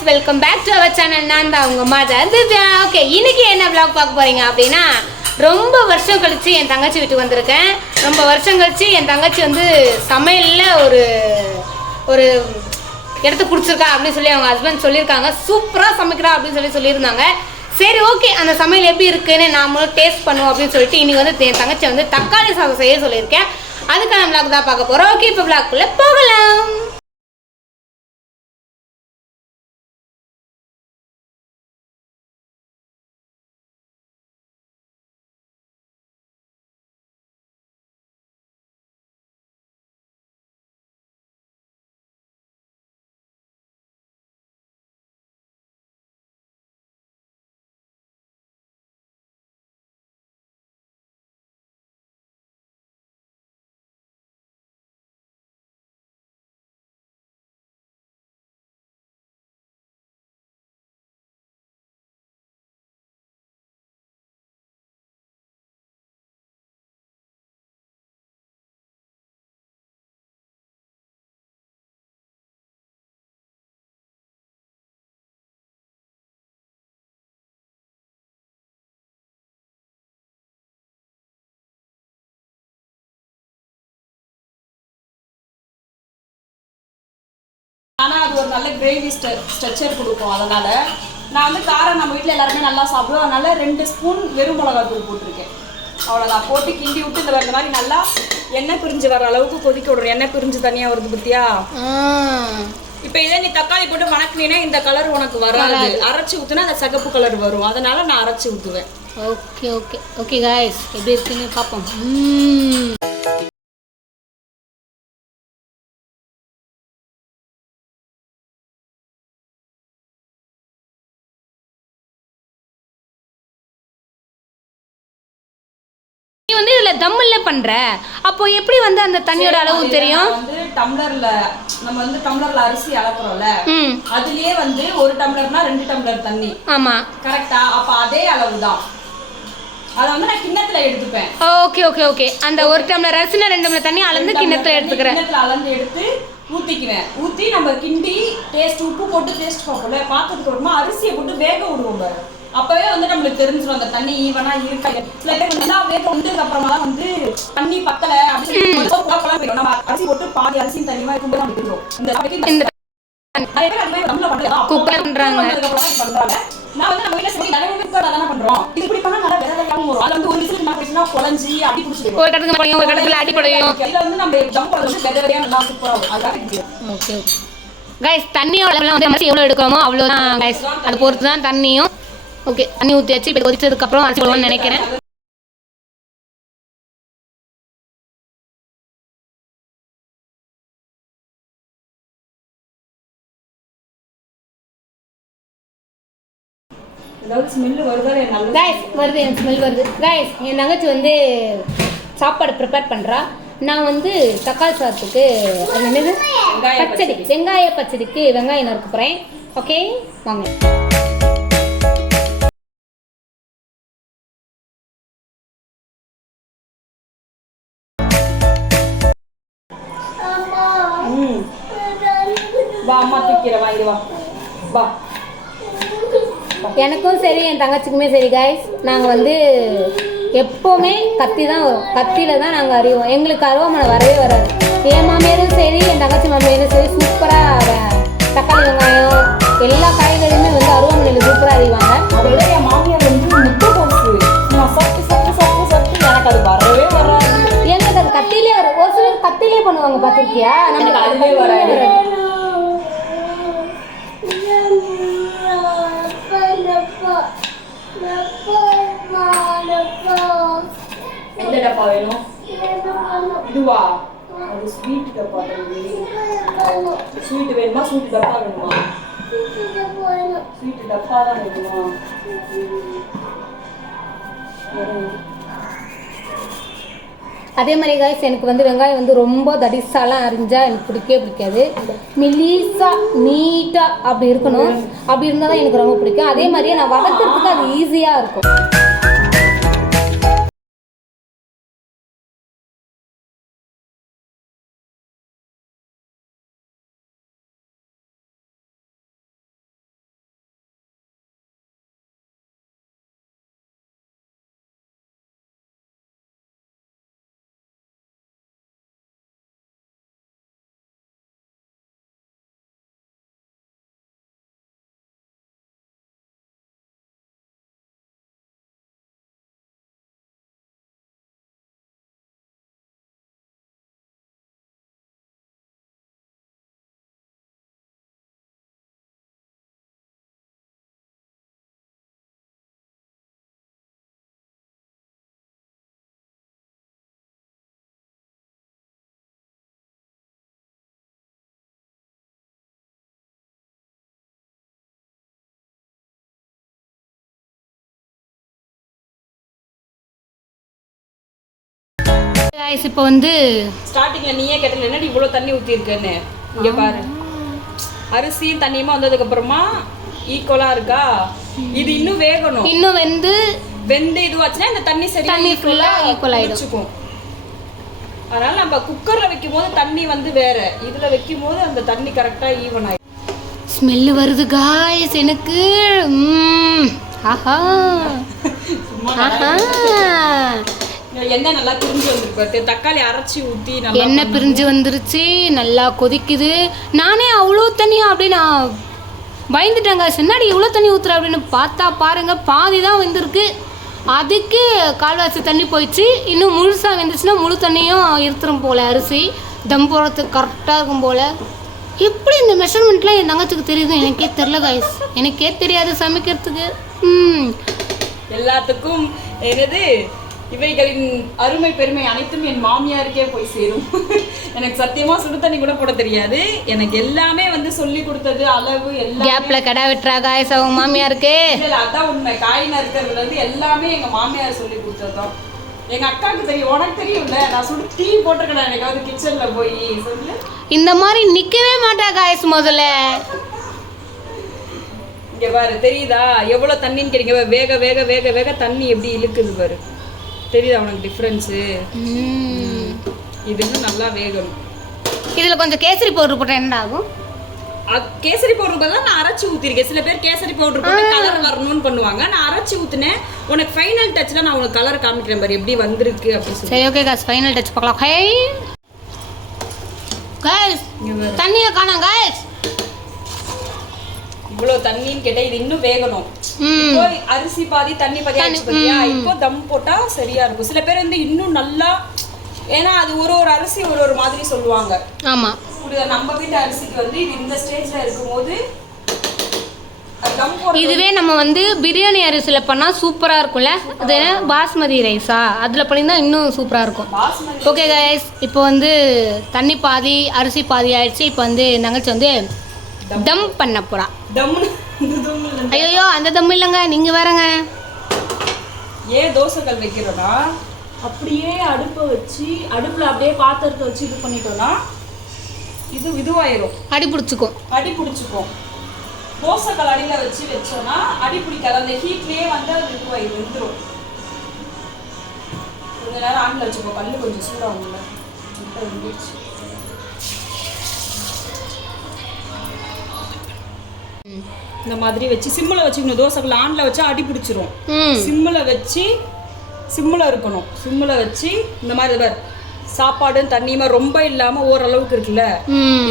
Guys welcome back to our channel நான் தான் உங்க மாதா திவ்யா. ஓகே இன்னைக்கு என்ன ப்ளாக் பார்க்க போறீங்க அப்படின்னா ரொம்ப வருஷம் கழித்து என் தங்கச்சி வீட்டுக்கு வந்திருக்கேன். ரொம்ப வருஷம் கழித்து என் தங்கச்சி வந்து சமையலில் ஒரு ஒரு இடத்த பிடிச்சிருக்கா அப்படின்னு சொல்லி அவங்க ஹஸ்பண்ட் சொல்லியிருக்காங்க. சூப்பராக சமைக்கிறா அப்படின்னு சொல்லி சொல்லியிருந்தாங்க. சரி ஓகே அந்த சமையல் எப்படி இருக்குன்னு நாமளும் டேஸ்ட் பண்ணுவோம் அப்படின்னு சொல்லிட்டு இன்றைக்கி வந்து என் தங்கச்சி வந்து தக்காளி சாதம் செய்ய சொல்லியிருக்கேன். அதுக்கான ப்ளாக் தான் பார்க்க போகிறோம் ஓகே இப்போ vlogக்குள்ள ஆனால் அது ஒரு நல்ல கிரேவி ஸ்ட்ரக்சர் கொடுக்கும் அதனால. நான் வந்து காரம் நம்ம வீட்டில் எல்லாருமே நல்லா சாப்பிடுவோம். அதனால ரெண்டு ஸ்பூன் வெறும் மிளகாத்தூள் போட்டிருக்கேன். அவ்வளோதான் போட்டு கிண்டி விட்டு இந்த இந்த மாதிரி நல்லா எண்ணெய் பிரிஞ்சு வர அளவுக்கு கொதிக்க விடணும். எண்ணெய் பிரிஞ்சு தனியாக வருது பத்தியா? இப்போ இதே நீ தக்காளி போட்டு வணக்குனீன்னா இந்த கலர் உனக்கு வராது. அரைச்சி ஊத்துனா அந்த சகப்பு கலர் வரும். அதனால நான் அரைச்சி ஊற்றுவேன் ஓகே ஓகே. ஓகே காய்ஸ் எப்படி இருக்குன்னு பார்ப்போம். இதுல தம்மில்ல பண்ற? அப்போ எப்படி வந்து அந்த தண்ணியோட அளவு தெரியும்? வந்து டம்ளர்ல நம்ம வந்து டம்ளர்ல அரிசி அளக்குறோம்ல அதுலயே வந்து ஒரு டம்ளர்னா ரெண்டு டம்ளர் தண்ணி. ஆமா. கரெக்டா அப்ப அதே அளவு தான் அதை வந்து நான் கிண்ணத்துல எடுத்துப்பேன். ஓகே ஓகே ஓகே அந்த ஒரு டம்ளர் அரிசினா ரெண்டு டம்ளர் தண்ணி அளந்து கிண்ணத்துல எடுத்துக்கிறேன். கிண்ணத்துல அளந்து எடுத்து ஊத்திக்குவேன். ஊத்தி நம்ம கிண்டி டேஸ்ட் உப்பு போட்டு டேஸ்ட் பார்ப்போம்ல பார்த்ததுக்கு அப்புறமா அரிசியை போட்டு வேக விடுவோம் பாரு. அப்பவே வந்து நம்மளுக்கு தெரிஞ்சிடும் அந்த தண்ணி ஈவனா இருக்கா. சில பேர் நான் வேக வந்ததுக்கு அப்புறமா தான் வந்து தண்ணி பத்தல அப்படின்னு நம்ம அரிசி போட்டு பாதி அரிசியும் தண்ணியுமா இருக்கும்போது நம்ம விட்டுருவோம் இந்த சமையல் இந்த நிறைய பேர் அது மாதிரி நம்மள பண்றாங்க. அப்போ குக்கர் வந்து பண்றாங்க. வந்ததுக்கு அப்புறம் தான் இது பண்றாங்க. நான் வந்து நம்ம வீட்ல சமைக்க நிறைய பேருக்கு அதானே பண்றோம். இது இப்படி பண்ணா நல்லா வித விதையாவும் வரும். அது வந்து ஒரு குழஞ்சி அடி பிடிச்சிடும். ஒரு கடத்துக்கு பழையும் ஒரு கடத்துல அடிப்படையும் இதுல வந்து நம்ம ஜம்ப் பண்ணது வந்து வித விதையா நல்லா சூப்பரா வரும். அதுக்காக இது. ஓகே ஓகே கைஸ் தண்ணியோட அளவுலாம் வந்து எவ்வளோ எடுக்கிறோமோ அவ்வளோதான் கைஸ் அதை பொறுத்து தான் தண்ணியும் ஓகே தண்ணி ஊற்றியாச்சு இப்போ கொதிச்சதுக்கப்புறம் அரிசி போடுவோம்னு நினைக்கிறேன். கைஸ் வருது எனக்கு ஸ்மெல் வருது. கைஸ் என் தங்கச்சி வந்து சாப்பாடு ப்ரிப்பேர் பண்ணுறா நான் வந்து தக்காளி சாதத்துக்கு என்னது? பச்சடி வெங்காய பச்சடிக்கு வெங்காயம் நறுக்க போகிறேன் ஓகே வாங்க. வா அம்மா தூக்கிறேன் வா இரு வா. வா. எனக்கும் சரி என் தங்கச்சிக்குமே சரி கைஸ் நாங்கள் வந்து எப்போவுமே கத்தி தான் வரும். கத்தியில் தான் நாங்கள் அறிவோம். எங்களுக்கு அருவாமனை வரவே வராது. என் மாமியாரும் சரி என் தங்கச்சி மாமியாரும் சரி சூப்பராக தக்காளி வெங்காயம் எல்லா காய்கறியுமே வந்து அருவாமனையில் சூப்பராக அறிவாங்க. அதோட என் மாமியார் வந்து முட்டை போட்டு நான் சாப்பிட்டு சாப்பிட்டு சாப்பிட்டு சாப்பிட்டு எனக்கு அது வரவே வராது. எங்களுக்கு அது கத்திலே வரும் ஒரு சிலர் கத்திலே பண்ணுவாங்க பார்த்துருக்கியா? எனக்கு அதுவே வராது. எந்த டப்பா வேணும்? இதுவா? அது ஸ்வீட் டப்பா ஸ்வீட் வேணுமா? ஸ்வீட் டப்பா வேணுமா? ஸ்வீட் டப்பா தான் வேணுமா? அதே மாதிரி காய்ஸ் எனக்கு வந்து வெங்காயம் வந்து ரொம்ப தடிசாலாம் அரிஞ்சால் எனக்கு பிடிக்கவே பிடிக்காது. மெலிசா நீட்டாக அப்படி இருக்கணும். அப்படி இருந்தால் தான் எனக்கு ரொம்ப பிடிக்கும். அதே மாதிரியே நான் வளர்த்துறதுக்கு அது ஈஸியாக இருக்கும். Guys இப்போ வந்து ஸ்டார்டிங்ல நீயே கேட்டல என்னடி இவ்வளவு தண்ணி ஊத்தி இருக்கேன்னு இங்க பாரு. அரிசியும் தண்ணியுமா வந்ததுக்கு அப்புறமா ஈக்குவலா இருக்கா? இது இன்னும் வேகணும். இன்னும் வந்து வெந்து இதுவாச்சுன்னா இந்த தண்ணி சரி தண்ணி full ஆ equal ஆயிடும். வச்சுக்கும் அதனால நம்ம குக்கர்ல வைக்கும் போது தண்ணி வந்து வேற. இதுல வைக்கும் போது அந்த தண்ணி கரெக்டா ஈவன் ஆயிடும். ஸ்மெல்லு வருது காய்ஸ் எனக்கு. ஆஹா. ஆஹா. எண்ணெய் நல்லா திரிஞ்சு வந்திருக்கு தக்காளி அரைச்சி ஊத்தி நல்லா எண்ணெய் பிரிஞ்சு வந்துருச்சு நல்லா கொதிக்குது. நானே அவ்வளோ தண்ணி அப்படியே நான் பயந்துட்டேங்க. என்னடி இவ்வளோ தண்ணி ஊற்றுற அப்படின்னு பார்த்தா பாருங்க பாதி தான் வந்திருக்கு. அதுக்கு கால்வாசி தண்ணி போயிடுச்சு. இன்னும் முழுசாக வெந்துச்சுன்னா முழு தண்ணியும் இருத்துரும் போல் அரிசி. தம் போடுறதுக்கு கரெக்டாக இருக்கும் போல். எப்படி இந்த மெஷர்மெண்ட்லாம் என் தங்கச்சிக்கு தெரியுது எனக்கே தெரில காய்ஸ் எனக்கே தெரியாது சமைக்கிறதுக்கு. ம். எல்லாத்துக்கும் என்னது இவைகளின் அருமை பெருமை அனைத்தும் என் மாமியாருக்கே போய் சேரும். எனக்கு சத்தியமா சுடு தண்ணி கூட போட தெரியாது. எனக்கு எல்லாமே வந்து சொல்லி கொடுத்தது அளவு எல்லாம். கேப்பில் கடை வெட்டுறா காய்ஸ் அவங்க மாமியாருக்கு. அதான் உண்மை. காய் நறுக்கிறதுல இருந்து எல்லாமே எங்க மாமியார் சொல்லி கொடுத்ததுதான். எங்க அக்காவுக்கு தெரியும் உனக்கு தெரியும்ல? நான் சுடு டீ போட்டிருக்கேன் எனக்காவது கிச்சன்ல போய். சொல்லு. இந்த மாதிரி நிற்கவே மாட்டா காய்ஸ் முதல்ல. இங்க பாரு தெரியுதா? எவ்வளவு தண்ணின்னு கேட்டீங்க. வேக வேக வேக வேக தண்ணி எப்படி இழுக்குது பாரு. தெரியுதா உனக்கு டிஃப்ரென்ஸு. இது இன்னும் நல்லா வேகணும். இதுல கொஞ்சம் கேசரி பவுடர் போட்டா என்ன ஆகும்? கேசரி பவுடர் பதிலா நான் அரைச்சி ஊத்திருக்கேன். சில பேர் கேசரி பவுடர் போட்டு கலர் வரணும்னு பண்ணுவாங்க. நான் அரைச்சி ஊத்துனேன். உனக்கு ஃபைனல் டச்ல நான் உனக்கு கலர் காமிக்கிறேன் பாரு எப்படி வந்திருக்கு அப்படின்னு சொல்லி. சரி ஓகே காய்ஸ் ஃபைனல் டச் பார்க்கலாம். Hi guys. தண்ணியை காணோம் காய்ஸ் இவ்வளவு தண்ணின்னு கேட்டா இது இன்னும் வேகணும். இப்போ அரிசி பாதி தண்ணி பாதி ஆயிடுச்சு இப்போ தம் போட்டா சரியா இருக்கும். சில பேர் வந்து இன்னும் நல்லா ஏன்னா அது ஒரு ஒரு அரிசி ஒரு ஒரு மாதிரி சொல்லுவாங்க. ஆமா. புரியுதா? நம்ம வீட்டு அரிசிக்கு வந்து இது இந்த ஸ்டேஜ்ல இருக்கும்போது இதுவே நம்ம வந்து பிரியாணி அரிசியில் பண்ணால் சூப்பராக இருக்கும்ல? அது பாஸ்மதி ரைஸா? அதில் பண்ணியிருந்தா இன்னும் சூப்பராக இருக்கும். ஓகே கைஸ் இப்போ வந்து தண்ணி பாதி அரிசி பாதி ஆயிடுச்சு. இப்போ வந்து என் தங்கச்சி வந்து தம் பண்ண போறா. ஐயோ அந்த தம் இல்லைங்க. நீங்கள் வேறங்க. ஏன் தோசைக்கல் வைக்கிறோம்னா அப்படியே அடுப்பை வச்சு அடுப்புல அப்படியே பாத்திரத்தை வச்சு இது பண்ணிட்டோம்னா இது இதுவாயிரும். அடி பிடிச்சிக்கும். அடி பிடிச்சிக்கும். தோசைக்கல் அடியில வச்சு வச்சோம்னா அடி பிடிக்காது. அந்த ஹீட்லயே வந்து அது இதுவாயிரும் வெந்துரும். கொஞ்ச நேரம் ஆன்ல வச்சுக்கோ. கல்லு கொஞ்சம் சூடாகும்ல. இப்போ வெந்துருச்சு இந்த மாதிரி வச்சு சிம்மில் வச்சுக்கணும் தோசைக்கல் ஆன்ல வச்சா அடி பிடிச்சிரும். சிம்மில் வச்சு சிம்மில் இருக்கணும். சிம்மில் வச்சு இந்த மாதிரி சாப்பாடும் தண்ணியுமா ரொம்ப இல்லாமல் ஓரளவுக்கு இருக்குல்ல.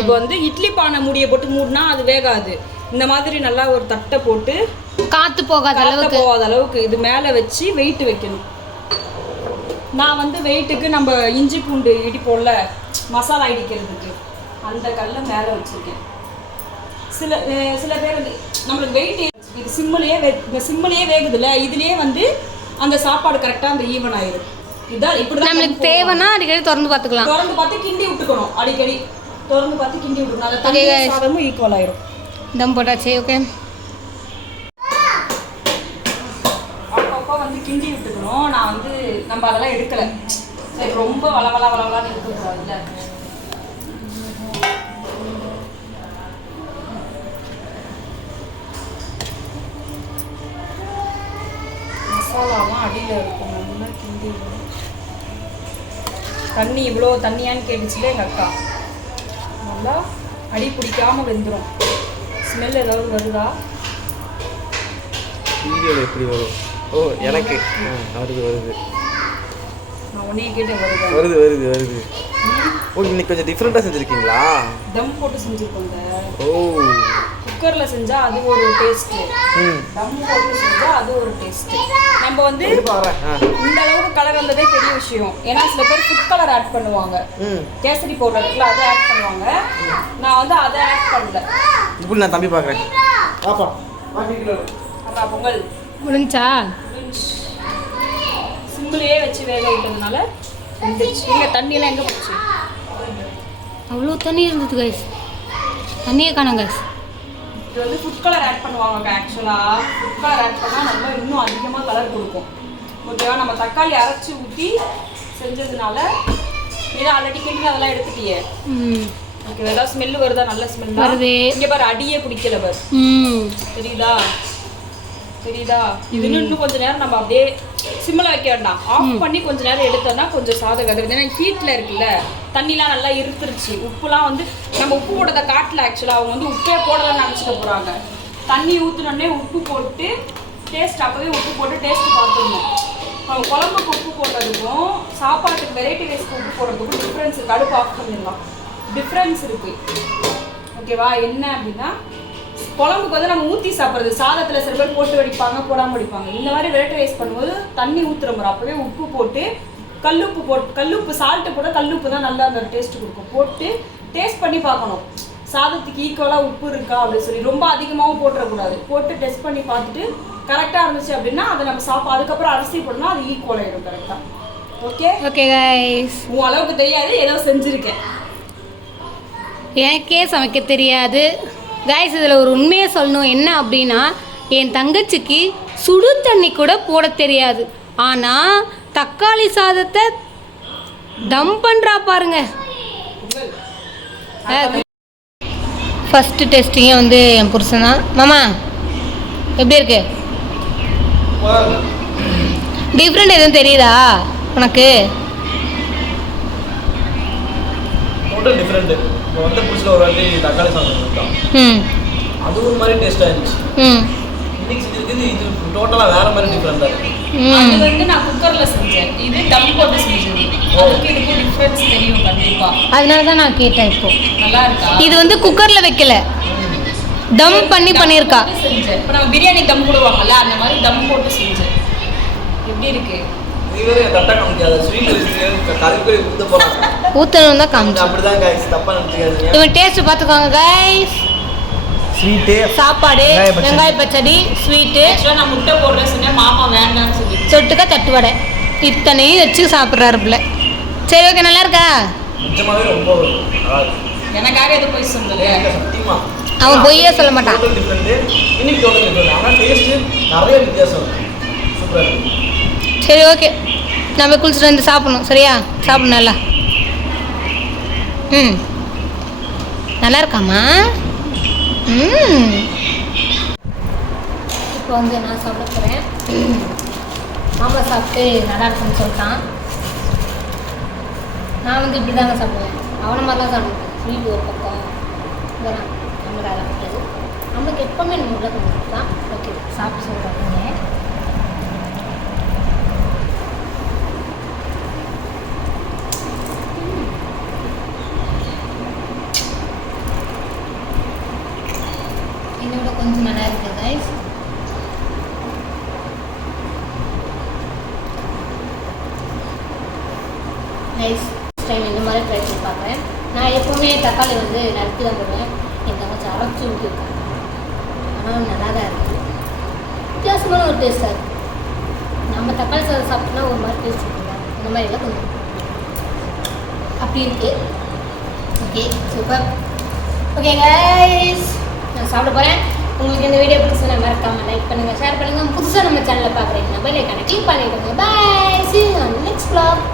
இப்போ வந்து இட்லி பானை மூடியை போட்டு மூடினா அது வேகாது. இந்த மாதிரி நல்லா ஒரு தட்டை போட்டு காத்து போகாத அளவு காத்த போகாத அளவுக்கு இது மேலே வச்சு வெயிட் வைக்கணும். நான் வந்து வெயிட்டுக்கு நம்ம இஞ்சி பூண்டு இடிப்போம்ல மசாலா இடிக்கிறதுக்கு. அந்த கல்லை மேலே வச்சுருக்கேன். சில சில பேர் வந்து நம்மளுக்கு வெயிட் இது சிம்மிலேயே வே சிம்மிலேயே வேகுதுல்ல இதுலேயே வந்து அந்த சாப்பாடு கரெக்டாக அந்த ஈவன் ஆயிடும் இதான் இப்படி நம்மளுக்கு தேவைன்னா அடிக்கடி திறந்து பார்த்துக்கலாம். திறந்து பார்த்து கிண்டி விட்டுக்கணும் அடிக்கடி. திறந்து பார்த்து கிண்டி விட்டுக்கணும். அந்த தண்ணி சாதமும் ஈக்குவல் ஆயிரும். தம் போட்டாச்சு ஓகே அப்பப்போ வந்து கிண்டி விட்டுக்கணும். நான் வந்து நம்ம அதெல்லாம் எடுக்கல. சரி ரொம்ப வளவள வளவலான்னு இருக்கக்கூடாதுல்ல மசாலாவும் அடியில் இருக்கும். நல்லா கிண்டி. தண்ணி இவ்வளோ தண்ணியான்னு கேட்டுச்சுல எங்கள் அக்கா. நல்லா அடி பிடிக்காம வெந்துடும் ஸ்மெல் ஏதாவது வருதா? வீடியோவில் எப்படி வரும்? ஓ எனக்கு. வருது வருதா. வருது? வருது வருது ஓ இன்னைக்கு கொஞ்சம் டிஃப்ரெண்ட்டாக செஞ்சுருக்கீங்களா? தம் போட்டு செஞ்சுருக்கோங்க ஓ. குக்கரில் செஞ்சால் அது ஒரு டேஸ்ட்டு ம். தம் போட்டு செஞ்சால் அது ஒரு டேஸ்ட்டு நம்ம வந்து இந்த அளவுக்கு கலர் வந்ததே பெரிய விஷயம். ஏன்னா சில பேர் ஃபுட் கலர் ஆட் பண்ணுவாங்க. ம். கேசரி பவுடர் இருக்குல்ல அதை ஆட் பண்ணுவாங்க. நான் வந்து அதை ஆட் பண்ணல. இப்படி நான் தம்பி பார்க்குறேன் பொங்கல். முடிஞ்சா சிம்பிளையே வச்சு வேக விட்டதுனால. இங்க தண்ணியெல்லாம் எங்கே போச்சு? அவ்வளோ தண்ணி இருந்தது கைஸ் தண்ணியே காணோம் கைஸ் இது வந்து ஃபுட் கலர் ஆட் பண்ணுவாங்க ஆக்சுவலாக ஃபுட் கலர் ஆட் பண்ணால் நல்லா இன்னும் அதிகமாக கலர் கொடுக்கும். ஓகேவா நம்ம தக்காளி அரைச்சி ஊற்றி செஞ்சதுனால நீ ஆல்ரெடி கிண்டி அதெல்லாம் எடுத்துட்டியே. ஓகே ஏதாவது ஸ்மெல் வருதா? நல்ல ஸ்மெல் வருது. இங்க பாரு அடியே பிடிக்கல பாரு. தெரியுதா? தெரியுதா? இது இன்னும் கொஞ்ச நேரம் நம்ம அப்படியே சிம்மில் வைக்க வேண்டாம். ஆஃப் பண்ணி கொஞ்ச நேரம் எடுத்தோம்னா கொஞ்சம் சாதம் வெதறது ஏன்னா ஹீட்டில் இருக்குல்ல தண்ணிலாம் நல்லா இருத்துருச்சு. உப்புலாம் வந்து நம்ம உப்பு போட்டதை காட்டல ஆக்சுவலாக அவங்க வந்து உப்பே போடலன்னு நினச்சிக்க போகிறாங்க தண்ணி ஊற்றினோடனே உப்பு போட்டு டேஸ்ட் அப்போவே உப்பு போட்டு டேஸ்ட் பார்த்துடணும். இப்போ குழம்புக்கு உப்பு போடுறதுக்கும் சாப்பாட்டுக்கு வெரைட்டி ரைஸ்க்கு உப்பு போடுறதுக்கும் டிஃப்ரென்ஸ் இருக்குது அடுப்பு ஆஃப் பண்ணிடலாம். டிஃப்ரென்ஸ் இருக்குது ஓகேவா என்ன அப்படின்னா குழம்புக்கு வந்து நம்ம ஊற்றி சாப்பிட்றது. சாதத்தில் சில பேர் போட்டு வடிப்பாங்க போடாமல் வடிப்பாங்க. இந்த மாதிரி வெரைட்டி ரைஸ் பண்ணும்போது தண்ணி ஊற்றுற முறை அப்போவே உப்பு போட்டு கல்லுப்பு போட்டு கல்லுப்பு சால்ட்டு போட கல்லுப்பு தான் நல்லா அந்த டேஸ்ட் கொடுக்கும். போட்டு டேஸ்ட் பண்ணி பார்க்கணும். சாதத்துக்கு ஈக்குவலாக உப்பு இருக்கா அப்படின்னு சொல்லி. ரொம்ப அதிகமாகவும் போட்டுறக்கூடாது. போட்டு டெஸ்ட் பண்ணி பார்த்துட்டு கரெக்டாக இருந்துச்சு அப்படின்னா அதை நம்ம சாப்பா அதுக்கப்புறம் அரிசி போடணும் அது ஈக்குவல் ஆகிடும் கரெக்டாக ஓகே ஓகே கைஸ் உன் அளவுக்கு தெரியாது. ஏதோ செஞ்சுருக்கேன். எனக்கே சமைக்க தெரியாது. கைஸ் இதில் ஒரு உண்மையை சொல்லணும். என்ன அப்படின்னா என் தங்கச்சிக்கு சுடு தண்ணி கூட போட தெரியாது. ஆனால் தக்காளி சாதத்தை தம் பண்ணுறா பாருங்க. ஃபஸ்ட்டு டெஸ்டிங்கே வந்து என் புருஷன் தான். மாமா எப்படி இருக்கு? டிஃப்ரெண்ட் எதுவும் தெரியுதா உனக்கு? டோட்டல் டிஃப்ரெண்ட் இப்போ வந்த புதுசில் ஒரு வாட்டி தக்காளி சாதம் கொடுத்தான் ம். அது ஒரு மாதிரி டேஸ்ட்டாக இருந்துச்சு. ம். இன்னைக்கு செஞ்சிருக்குது இது டோட்டலாக வேற மாதிரி டிஃப்ரெண்டாக இருக்கு. அது வந்து நான் குக்கர்ல செஞ்சேன். இது தம் போட்டு செஞ்சது. அதுக்கு இதுக்கு டிஃபரன்ஸ் தெரியும் கண்டிப்பா. அதனால தான் நான் கேட்டேன் இப்போ. நல்லா இருக்கா? இது வந்து குக்கரில் வைக்கல. தம் பண்ணி பண்ணியிருக்கா. செஞ்சேன். இப்போ நம்ம பிரியாணி தம் போடுவாங்கல்ல அந்த மாதிரி தம் போட்டு செஞ்சேன். எப்படி இருக்கு? இது வேறு தட்டா காமிக்காத ஸ்வீட் வச்சு கறிக்கறி ஊற்ற போகிறாங்க ஊற்றணும் தான் காமிச்சோம் அப்படி தான் கைஸ் தப்பாக நினச்சிக்காதீங்க. இவன் டேஸ்ட் பார்த்துக்கோங்க கைஸ் ஸ்வீட்டு சாப்பாடு வெங்காய பச்சடி. ஆக்சுவலாக நான் முட்டை போடுறேன் சொன்னேன் மாமா வேண்டாம்னு சொல்லி தொட்டுக்க தட்டுவடை இத்தனையும் வச்சு சாப்பிட்றாரு பிள்ளை. சரி ஓகே நல்லா இருக்கா? நிஜமாவே ரொம்ப நல்லா இருக்கு. எனக்காக எது போய் சொன்னது எனக்கு சத்தியமா. அவன் பொய்யே சொல்ல மாட்டான். இன்னைக்கு டோட்டல் டிஃப்ரெண்ட் ஆனால் டேஸ்ட்டு நிறைய வித்தியாசம் இருக்கு. சூப்பராக இருக்கு. சரி ஓகே நம்ம குளிச்சுட்டு வந்து சாப்பிடணும். சரியா? சாப்பிடணும் நல்லா. ம். நல்லா இருக்காம்மா? ம். இப்போ வந்து நான் சாப்பிட போகிறேன் மாமா சாப்பிட்டு நல்லா இருக்குன்னு சொல்லிட்டான். நான் வந்து இப்படி தாங்க சாப்பிடுவேன். அவனை மாதிரிலாம் சாப்பிடுவேன். வீட்டு ஒரு பக்கம். இதெல்லாம் நம்மளோட நம்மளுக்கு எப்போவுமே நம்ம உள்ள தான். ஓகே சாப்பிட்டு சொல்கிறாங்க என்னோட கொஞ்சம் நல்லா இருக்கு கைஸ் நைஸ் டைம் இந்த மாதிரி ட்ரை பண்ணி பார்க்குறேன் நான் எப்போவுமே தக்காளி வந்து நடத்தி தான் என் தங்கச்சி அரைச்சி விட்டுருக்காங்க ஆனால் நல்லா தான் இருக்குது வித்தியாசமான ஒரு டேஸ்ட்டாக இருக்குது நம்ம தக்காளி சாதம் சாப்பிட்டோம்னா ஒரு மாதிரி டேஸ்ட் இருக்குல்ல இந்த மாதிரி எல்லாம் கொஞ்சம் அப்படி இருக்கு. ஓகே சூப்பர் ஓகே கைஸ் நான் சாப்பிட போகிறேன் உங்களுக்கு இந்த வீடியோ பிடிச்சா மறக்காமல் லைக் பண்ணுங்கள் ஷேர் பண்ணுங்கள் புதுசாக நம்ம சேனலில் பார்க்குறீங்கன்னா பெல் ஐக்கானை கிளிக் பண்ணிவிடுங்க பாய் சி நெக்ஸ்ட் ப்ளாக்